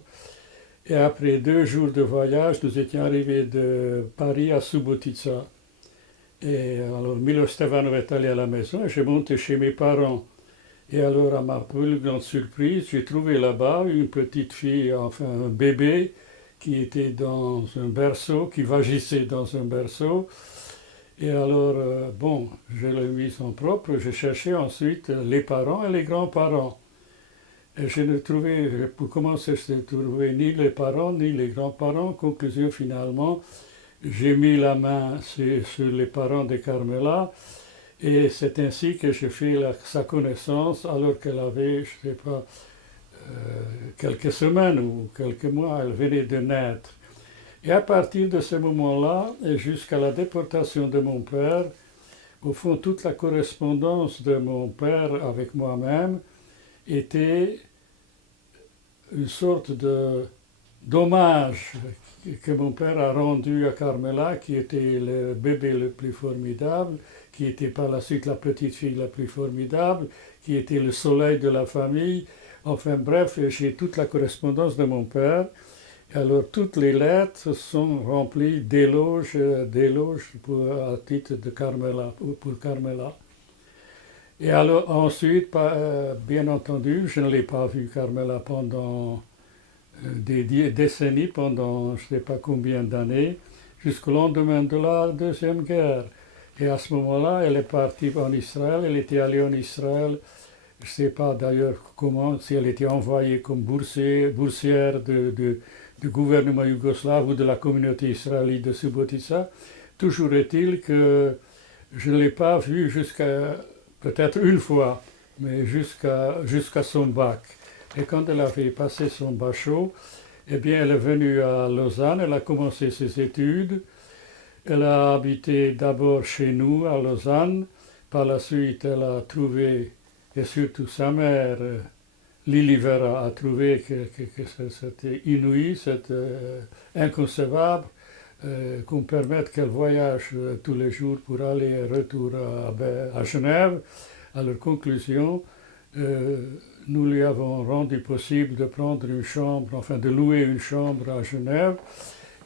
Et après 2 jours de voyage, nous étions arrivés de Paris à Subotica. Et alors Miloš Stevanov est allé à la maison et j'ai monté chez mes parents. Et alors, à ma plus grande surprise, j'ai trouvé là-bas une petite fille, enfin un bébé, qui était dans un berceau, qui vagissait dans un berceau. Et alors, je l'ai mis en propre, j'ai cherché ensuite les parents et les grands-parents. Et je ne trouvais, pour commencer, je ne trouvais ni les parents ni les grands-parents. Conclusion, finalement, j'ai mis la main sur les parents de Carmela. Et c'est ainsi que j'ai fait sa connaissance alors qu'elle avait, je ne sais pas, quelques semaines ou quelques mois, elle venait de naître. Et à partir de ce moment-là, et jusqu'à la déportation de mon père, au fond, toute la correspondance de mon père avec moi-même était une sorte d'hommage que mon père a rendu à Carmela, qui était le bébé le plus formidable, qui était par la suite la petite fille la plus formidable, qui était le soleil de la famille. Enfin bref, j'ai toute la correspondance de mon père. Et alors toutes les lettres sont remplies d'éloges à titre de Carmela, pour Carmela. Et alors ensuite, bien entendu, je ne l'ai pas vue Carmela pendant des décennies, pendant je ne sais pas combien d'années. jusqu'au lendemain de la Deuxième Guerre. Et à ce moment-là, elle est partie en Israël, elle était allée en Israël, je ne sais pas d'ailleurs comment, si elle était envoyée comme boursière du gouvernement yougoslave ou de la communauté israélite de Subotica. Toujours est-il que je ne l'ai pas vue jusqu'à, peut-être une fois, mais jusqu'à son bac. Et quand elle avait passé son bachot, eh bien, elle est venue à Lausanne, elle a commencé ses études. Elle a habité d'abord chez nous, à Lausanne. Par la suite, elle a trouvé, et surtout sa mère, Lili Vera, a trouvé que c'était inouï, c'était inconcevable, qu'on permette qu'elle voyage tous les jours pour aller et retour à Genève. À leur conclusion, nous lui avons rendu possible de prendre une chambre, enfin de louer une chambre à Genève.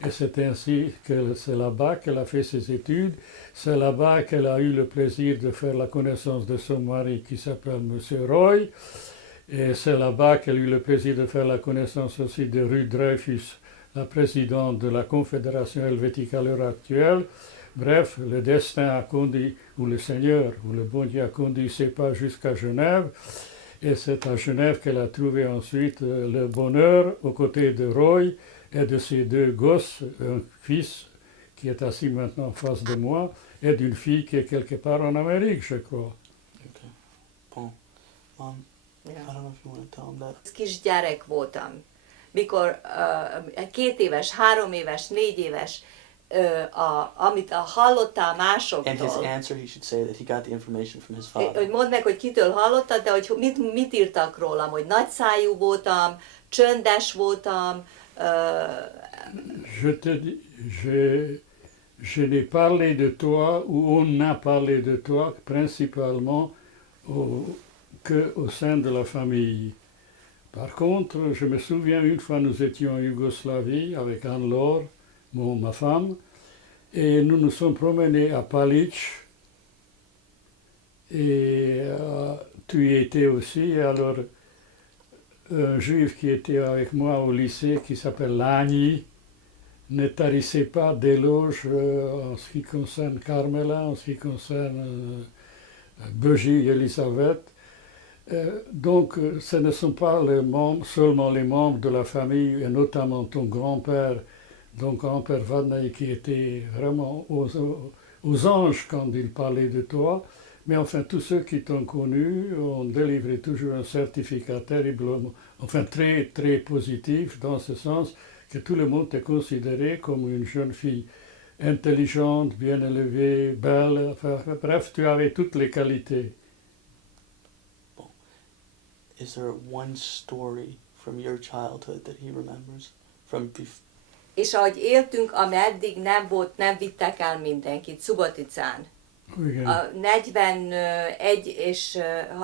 Et c'est ainsi que c'est là-bas qu'elle a fait ses études. C'est là-bas qu'elle a eu le plaisir de faire la connaissance de son mari qui s'appelle M. Roy. Et c'est là-bas qu'elle a eu le plaisir de faire la connaissance aussi de Ruud Dreyfus, la présidente de la Confédération helvétique à l'heure actuelle. Bref, le destin a conduit, ou le Seigneur, ou le bon Dieu a conduit ses pas jusqu'à Genève. Et c'est à Genève qu'elle a trouvé ensuite le bonheur aux côtés de Roy et de ses deux gosses, un fils qui est assis maintenant en face de moi, et d'une fille qui est quelque part en Amérique, je crois. Okay. Bon. Mom, I don't know if you want to tell him that. Kisgyerek voltam. Mikor 2 éves, 3 éves, 4 éves, amit hallottál And his másoktól, answer, he should say that he got the information from his father. hogy mondd meg, hogy kitől hallottad, de hogy mit írtak rólam, hogy nagyszájú voltam, csöndes voltam, Je n'ai parlé de toi, ou on a parlé de toi, principalement qu'au sein de la famille. Par contre, je me souviens, une fois nous étions en Yougoslavie avec Anne-Laure, ma femme, et nous nous sommes promenés à Palić, et tu y étais aussi, et alors un juif qui était avec moi au lycée, qui s'appelle Lani, ne tarissait pas d'éloges en ce qui concerne Carmela, en ce qui concerne Bögi, Elisabeth. Donc ce ne sont pas seulement les membres de la famille, et notamment ton grand-père, donc grand-père Vadnai, qui était vraiment aux anges quand il parlait de toi, mais enfin tous ceux qui t'ont connu ont délivré toujours un certificat terriblement, enfin très très positif, dans ce sens que tout le monde t'a considéré comme une jeune fille intelligente, bien élevée, belle, enfin, bref, tu avais toutes les qualités. Is there one story from your childhood that he remembers? És ahogy éltünk, ameddig nem vittek el mindenkit, Suboticán. Igen. A 41 és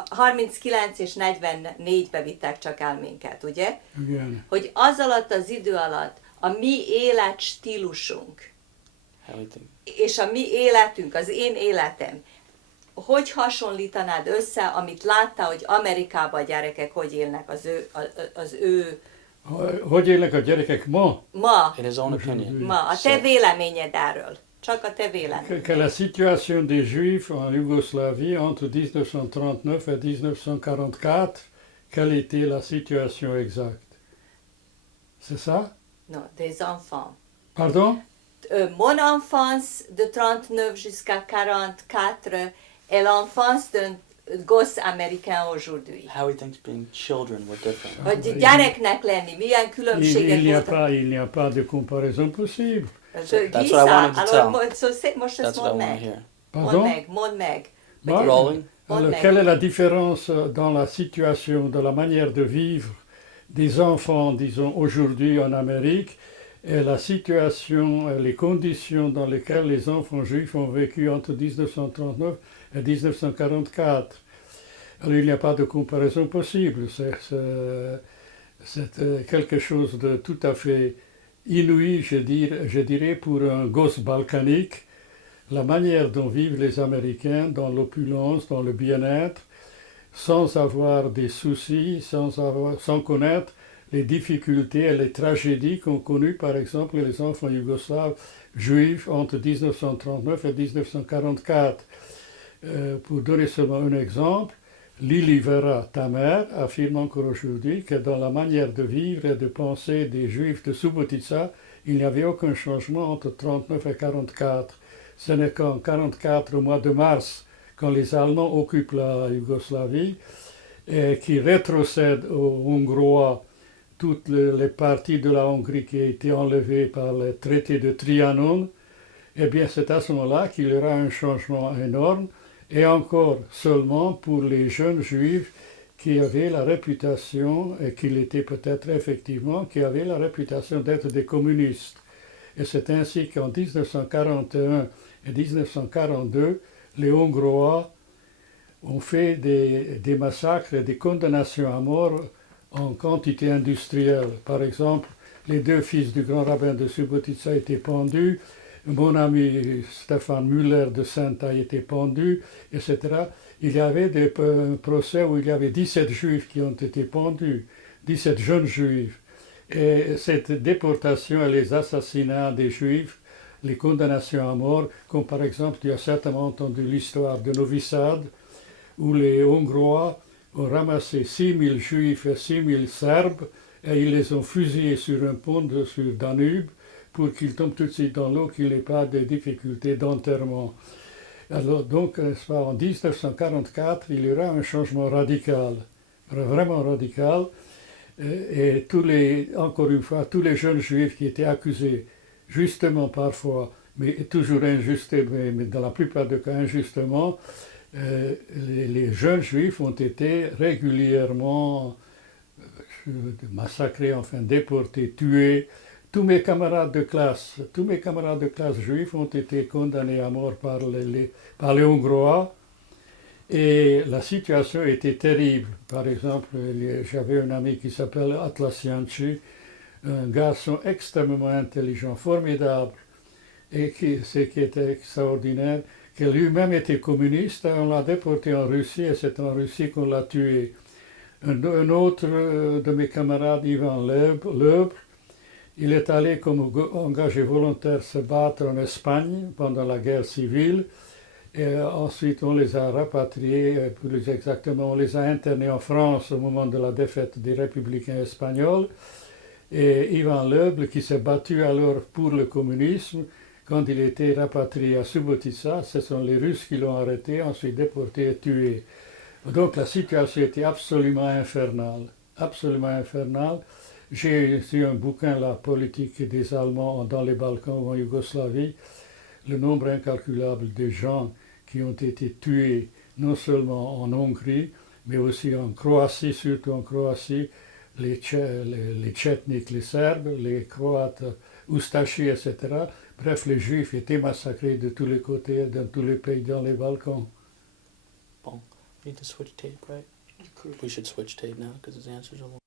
39 és 44-be vittek csak el minket, ugye? Igen. Hogy az alatt az idő alatt a mi életstílusunk és a mi életünk, az én életem, hogy hasonlítanád össze, amit láttál, hogy Amerikában a gyerekek hogy élnek az ő Hogy élnek a gyerekek ma? Ma. In his own opinion. Ma. A te véleményed erről. Csak a te véleményed. Que la situation des Juifs en Yougoslavie entre 1939 et 1944, quelle était la situation exacte? C'est ça? Non, des enfants. Pardon? Mon enfance de 39 jusqu'à 44 et l'enfance d'un gosse américain aujourd'hui. How he thinks being children were different. Hogy gyereknek lenni, milyen különbségek voltak. Il n'y a pas de comparaison possible. That's what I wanted to tell. Most That's ezt what I mondd want to meg. hear. Pardon? Mondd meg. Bon. Rolling? Alors, quelle est la différence dans la situation, dans la manière de vivre des enfants, disons, aujourd'hui en Amérique, et la situation, les conditions dans lesquelles les enfants juifs ont vécu entre 1939 et 1944. Alors, il n'y a pas de comparaison possible. C'est quelque chose de tout à fait inouï, je dirais, pour un gosse balkanique. La manière dont vivent les Américains dans l'opulence, dans le bien-être, sans avoir des soucis, sans connaître les difficultés et les tragédies qu'ont connues par exemple les enfants yougoslaves juifs entre 1939 et 1944. Pour donner seulement un exemple, Lili Vera, ta mère, affirme encore aujourd'hui que dans la manière de vivre et de penser des juifs de Subotica, il n'y avait aucun changement entre 1939 et 1944. Ce n'est qu'en 1944, au mois de mars, quand les Allemands occupent la Yougoslavie, et qui rétrocèdent aux Hongrois toutes les parties de la Hongrie qui ont été enlevées par le traité de Trianon, eh bien c'est à ce moment-là qu'il y aura un changement énorme, et encore seulement pour les jeunes juifs qui avaient la réputation, et qu'ils étaient peut-être effectivement, qui avaient la réputation d'être des communistes. Et c'est ainsi qu'en 1941 et 1942, les Hongrois ont fait des massacres et des condamnations à mort en quantité industrielle. Par exemple, les 2 fils du grand rabbin de Subotica étaient pendus, mon ami Stefan Müller de Sainte a été pendu, etc. Il y avait des procès où il y avait 17 juifs qui ont été pendus, 17 jeunes juifs. Et cette déportation et les assassinats des juifs, les condamnations à mort, comme par exemple, tu as certainement entendu l'histoire de Novi Sad, où les Hongrois ont ramassé 6000 juifs et 6000 serbes, et ils les ont fusillés sur un pont sur Danube, pour qu'ils tombent tout de suite dans l'eau, qu'il n'y ait pas de difficultés d'enterrement. Alors donc, en 1944, il y aura un changement radical, vraiment radical, et encore une fois, tous les jeunes juifs qui étaient accusés, justement parfois, mais toujours injustement, mais dans la plupart des cas injustement, les jeunes juifs ont été régulièrement massacrés, enfin déportés, tués. Tous mes camarades de classe juifs ont été condamnés à mort par les Hongrois, et la situation était terrible. Par exemple, j'avais un ami qui s'appelle Atlas Janci, un garçon extrêmement intelligent, formidable, et ce qui était extraordinaire, que lui-même était communiste, on l'a déporté en Russie, et c'est en Russie qu'on l'a tué. Un autre de mes camarades, Ivan Lebre, il est allé comme engagé volontaire se battre en Espagne pendant la guerre civile, et ensuite on les a rapatriés, plus exactement on les a internés en France au moment de la défaite des républicains espagnols, et Ivan Leble, qui s'est battu alors pour le communisme, quand il était rapatrié à Subotica, ce sont les Russes qui l'ont arrêté, ensuite déporté et tué. Donc la situation était absolument infernale, absolument infernale. J'ai reçu un bouquin, La politique des Allemands dans les Balkans ou en Yougoslavie, le nombre incalculable de gens qui ont été tués, non seulement en Hongrie, mais aussi en Croatie, surtout en Croatie, les Tchétniks, les Serbes, les Croates, Oustachis, etc. Bref, les Juifs étaient massacrés de tous les côtés, dans tous les pays dans les Balkans. Bon, we need to switch tape, right? We should switch tape now because his answers are long.